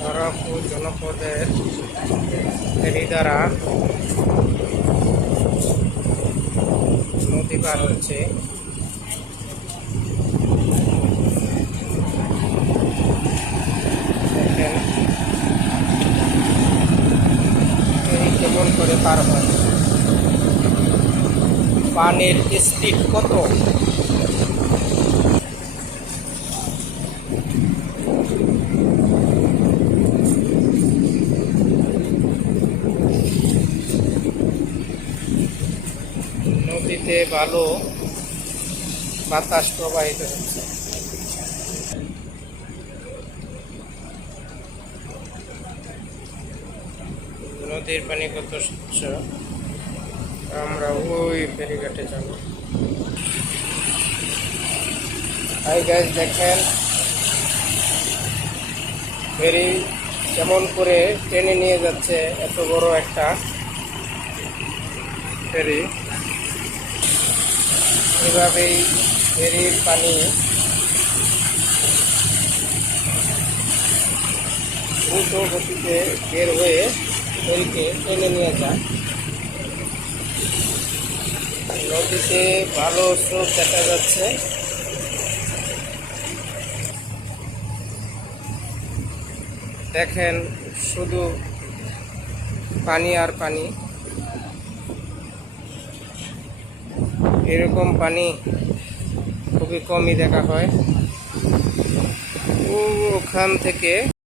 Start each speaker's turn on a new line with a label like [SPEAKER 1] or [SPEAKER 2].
[SPEAKER 1] বাঙ্গাপুর জনপদের ফেরি দ্বারা নদী পার হচ্ছে করে পার হয়? পানির স্পিড কত? নদীতে ভালো বাতাস প্রবাহিত হচ্ছে। নদীর পানি কত স্বচ্ছ, আমরা ওই ফেরিঘাটে যাব। হাই গাইজ দেখেন, ফেরি কেমন করে টেনে নিয়ে যাচ্ছে, এত বড় একটা ফেরি। এভাবেই ফেরির পানি দ্রুত গতিতে বের হয়ে ফেরিকে টেনে নিয়ে যায়। নদীতে ভালো স্রোত দেখা যাচ্ছে। দেখেন, শুধু পানি আর পানি। এরকম পানি খুবই কমই দেখা হয়। ওখান থেকে